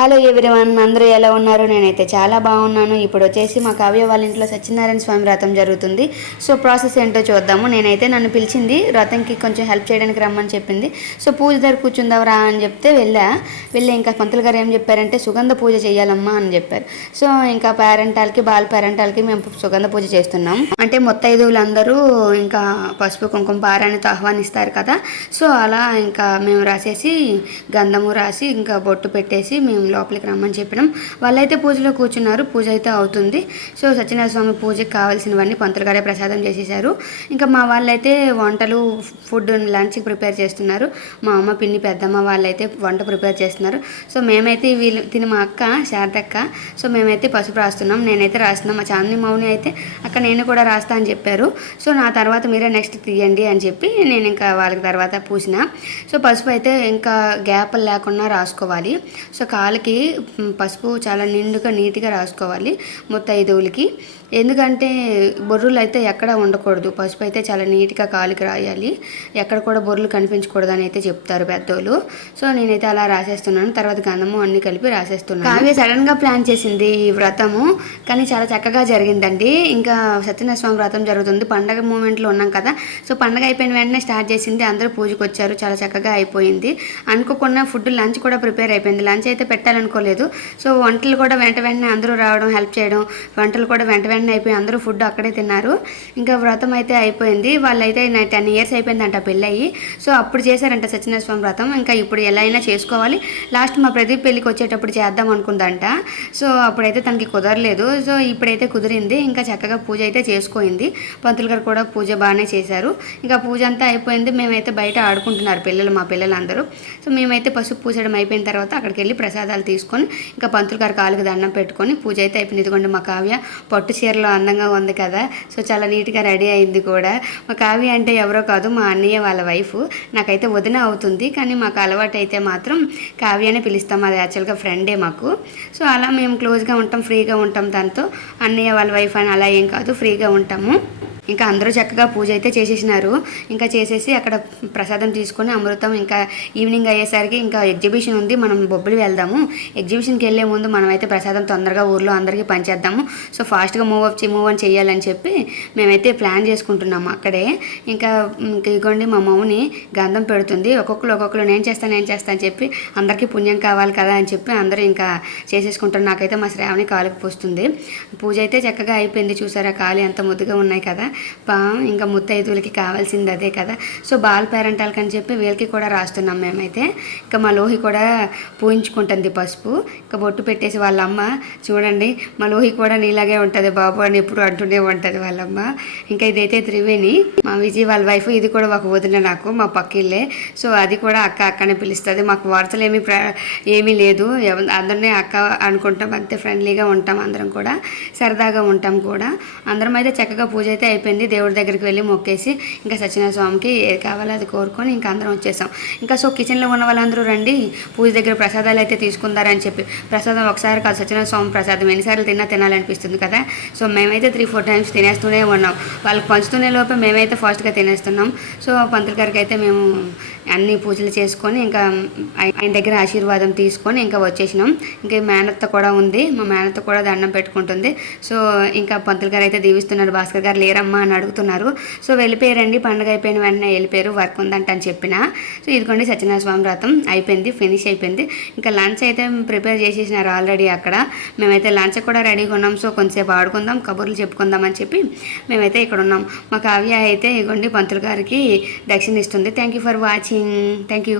Hello everyone, అందరూ ఎలా ఉన్నారు? నేనైతే చాలా బాగున్నాను. ఇప్పుడు వచ్చేసి మా కావ్య వాళ్ళ ఇంట్లో సత్యనారాయణ స్వామి వ్రతం జరుగుతుంది. సో ప్రాసెస్ ఏంటో చూద్దాము. నేనైతే నన్ను పిలిచింది వ్రతంకి కొంచెం హెల్ప్ చేయడానికి రమ్మని చెప్పింది. సో పూజ దగ్గర కూర్చుందావరా అని చెప్తే వెళ్ళి ఇంకా పంతులు గారు ఏం చెప్పారంటే సుగంధ పూజ చేయాలమ్మా అని చెప్పారు. సో ఇంకా పేరెంటాలకి బాల పేరెంటాలకి మేము సుగంధ పూజ చేస్తున్నాం. అంటే ముత్తైదువులందరూ ఇంకా పసుపు కుంకుమ పారాయణతో ఆహ్వానిస్తారు కదా. సో అలా ఇంకా మేము రాసేసి గంధము రాసి ఇంకా బొట్టు పెట్టేసి మేము లోపలికి రమ్మని చెప్పినాం. వాళ్ళైతే పూజలో కూర్చున్నారు. పూజ అయితే అవుతుంది. సో సత్యనారాయణ స్వామి పూజకి కావాల్సినవన్నీ పంతులు గారే ప్రసాదం చేసేసారు. ఇంకా మా వాళ్ళైతే వంటలు ఫుడ్ లంచ్కి ప్రిపేర్ చేస్తున్నారు. మా అమ్మ పిన్ని పెద్దమ్మ వాళ్ళైతే వంట ప్రిపేర్ చేస్తున్నారు. సో మేమైతే తిని మా అక్క శారదక్క, సో మేమైతే పసుపు రాస్తున్నాం. నేనైతే రాస్తున్నాం. మా చాందిని మౌని అయితే అక్క నేను కూడా రాస్తా అని చెప్పారు. సో నా తర్వాత మీరే నెక్స్ట్ తీయండి అని చెప్పి నేను ఇంకా వాళ్ళకి తర్వాత పూసిన. సో పసుపు అయితే ఇంకా గ్యాప్లు లేకుండా రాసుకోవాలి. సో కాళ్ళకి పసుపు చాలా నిండుగా నీట్గా రాసుకోవాలి ముత్తైదువులకి. ఎందుకంటే బొర్రులు అయితే ఎక్కడ ఉండకూడదు. పసుపు అయితే చాలా నీట్గా కాలుకి రాయాలి. ఎక్కడ కూడా బొర్రులు కనిపించకూడదు అని అయితే చెప్తారు పెద్దోళ్ళు. సో నేనైతే అలా రాసేస్తున్నాను. తర్వాత గంధము అన్నీ కలిపి రాసేస్తున్నాను. కావ్య సడన్గా ప్లాన్ చేసింది ఈ వ్రతము, కానీ చాలా చక్కగా జరిగిందండి. ఇంకా సత్యనారాయణ స్వామి వ్రతం జరుగుతుంది. పండగ మూమెంట్లో ఉన్నాం కదా. సో పండగ అయిపోయిన వెంటనే స్టార్ట్ చేసింది. అందరూ పూజకు వచ్చారు. చాలా చక్కగా అయిపోయింది. అనుకోకుండా ఫుడ్ లంచ్ కూడా ప్రిపేర్ అయిపోయింది. లంచ్ అయితే పెట్టాలనుకోలేదు. సో వంటలు కూడా వెంటనే అందరూ రావడం, హెల్ప్ చేయడం, వంటలు కూడా వెంటనే అయిపోయి అందరూ ఫుడ్ అక్కడే తిన్నారు. ఇంకా వ్రతం అయితే అయిపోయింది. వాళ్ళైతే 10 years అయిపోయిందంట పెళ్ళయి. సో అప్పుడు చేశారంట సత్యనారాయణ స్వామి వ్రతం. ఇంకా ఇప్పుడు ఎలా అయినా చేసుకోవాలి. లాస్ట్ మా ప్రదీప్ పెళ్ళికి వచ్చేటప్పుడు చేద్దాం అనుకుందంట. సో అప్పుడైతే తనకి కుదరలేదు. సో ఇప్పుడైతే కుదిరింది. ఇంకా చక్కగా పూజ అయితే చేసుకోయింది. పంతులు గారు కూడా పూజ బాగానే చేశారు. ఇంకా పూజ అంతా అయిపోయింది. మేమైతే బయట ఆడుకుంటున్నారు పిల్లలు, మా పిల్లలందరూ. సో మేమైతే పసుపు పూసడం అయిపోయిన తర్వాత అక్కడికి వెళ్ళి ప్రసాదాలు తీసుకొని ఇంకా పంతులు గారు కాళ్ళకి దండం పెట్టుకొని పూజ అయితే అయిపోయింది. ఇదిగోండి మా కావ్య పట్టు చీరలో అందంగా ఉంది కదా. సో చాలా నీట్గా రెడీ అయింది కూడా. మా కావ్య అంటే ఎవరో కాదు, మా అన్నయ్య వాళ్ళ వైఫ్. నాకైతే వదిన అవుతుంది, కానీ మాకు అలవాటు అయితే మాత్రం కావ్యనే పిలుస్తాం. అది యాక్చువల్గా ఫ్రెండే మాకు. సో అలా మేము క్లోజ్గా ఉంటాం, ఫ్రీగా ఉంటాం. దాంతో అన్నయ్య వాళ్ళ వైఫ్ అని అలా ఏం కాదు, ఫ్రీగా ఉంటాము. ఇంకా అందరూ చక్కగా పూజ అయితే చేసేసినారు. ఇంకా చేసేసి అక్కడ ప్రసాదం తీసుకొని అమృతం ఇంకా ఈవినింగ్ అయ్యేసరికి ఇంకా ఎగ్జిబిషన్ ఉంది, మనం బొబ్బిలి వెళ్దాము. ఎగ్జిబిషన్కి వెళ్ళే ముందు మనమైతే ప్రసాదం తొందరగా ఊర్లో అందరికీ పంచేద్దాము. సో ఫాస్ట్గా మూవ్ ఆన్ చేయాలని చెప్పి మేమైతే ప్లాన్ చేసుకుంటున్నాము అక్కడే. ఇంకా ఇగోండి మా మౌని గంధం పెడుతుంది. ఒక్కొక్కరు నేను చేస్తాను అని చెప్పి అందరికీ పుణ్యం కావాలి కదా అని చెప్పి అందరూ ఇంకా చేసేసుకుంటారు. నాకైతే మా శ్రావణి కాలుకి పోస్తుంది. పూజ అయితే చక్కగా అయిపోయింది. చూసారా కాలు ఎంత ముద్దుగా ఉన్నాయి కదా. ఇంకా ముత్తైదువులకి కావాల్సింది అదే కదా. సో బాల పేరెంటాలకి అని చెప్పి వీళ్ళకి కూడా రాస్తున్నాం మేమైతే. ఇంకా మా లోహి కూడా పూయించుకుంటుంది పసుపు. ఇంకా బొట్టు పెట్టేసి వాళ్ళమ్మ చూడండి, మా లోహి కూడా నీలాగే ఉంటుంది బాబు అని ఎప్పుడు అంటూనే ఉంటుంది వాళ్ళమ్మ. ఇంకా ఇదైతే త్రివేణి, మా విజయ్ వాళ్ళ వైఫ్. ఇది కూడా ఒక వదిన నాకు, మా పక్కిళ్ళే. సో అది కూడా అక్కనే పిలుస్తుంది. మాకు వార్తలు ఏమీ లేదు. అందరినీ అక్క అనుకుంటాం, అంతే ఫ్రెండ్లీగా ఉంటాం. అందరం కూడా సరదాగా ఉంటాం కూడా. అందరం అయితే చక్కగా పూజ అయితే అయిపోయింది. దేవుడి దగ్గరికి వెళ్ళి మొక్కేసి ఇంకా సత్యనారాయణ స్వామికి ఏది కావాలో అది కోరుకొని ఇంకా అందరం వచ్చేసాం. ఇంకా సో కిచెన్లో ఉన్న వాళ్ళందరూ రండి పూజ దగ్గర ప్రసాదాలు అయితే తీసుకుందారని చెప్పి. ప్రసాదం ఒకసారి కాదు, సత్యనారాయణ స్వామి ప్రసాదం ఎన్నిసార్లు తినాలనిపిస్తుంది కదా. సో మేమైతే 3-4 times తినేస్తూనే ఉన్నాం. వాళ్ళకి పంచుతూనే లోపే మేమైతే ఫాస్ట్గా తినేస్తున్నాం. సో పంతులు గారికి అయితే మేము అన్ని పూజలు చేసుకొని ఇంకా ఆయన దగ్గర ఆశీర్వాదం తీసుకొని ఇంకా వచ్చేసినాం. ఇంకా మేనత్త కూడా ఉంది, మా మేనత్త కూడా దండం పెట్టుకుంటుంది. సో ఇంకా పంతులు గారు అయితే దీవిస్తున్నారు. భాస్కర్ గారు లేరమ్మా అని అడుగుతున్నారు. సో వెళ్ళిపోయారండి, పండుగ అయిపోయిన వెంటనే వెళ్ళిపోయారు, వర్క్ ఉందంట అని చెప్పిన. సో ఇదిగోండి సత్యనారాయణ స్వామి వ్రతం అయిపోయింది, ఫినిష్ అయిపోయింది. ఇంకా లంచ్ అయితే ప్రిపేర్ చేసేసినారు ఆల్రెడీ అక్కడ. మేమైతే లంచ్ కూడా రెడీగా ఉన్నాం. సో కొంచెంసేపు ఆడుకుందాం, కబుర్లు చెప్పుకుందాం అని చెప్పి మేమైతే ఇక్కడ ఉన్నాం. మా కావ్య అయితే ఇదిగోండి పంతులు గారికి దక్షిణ ఇస్తుంది. Thank you for watching. Thank you.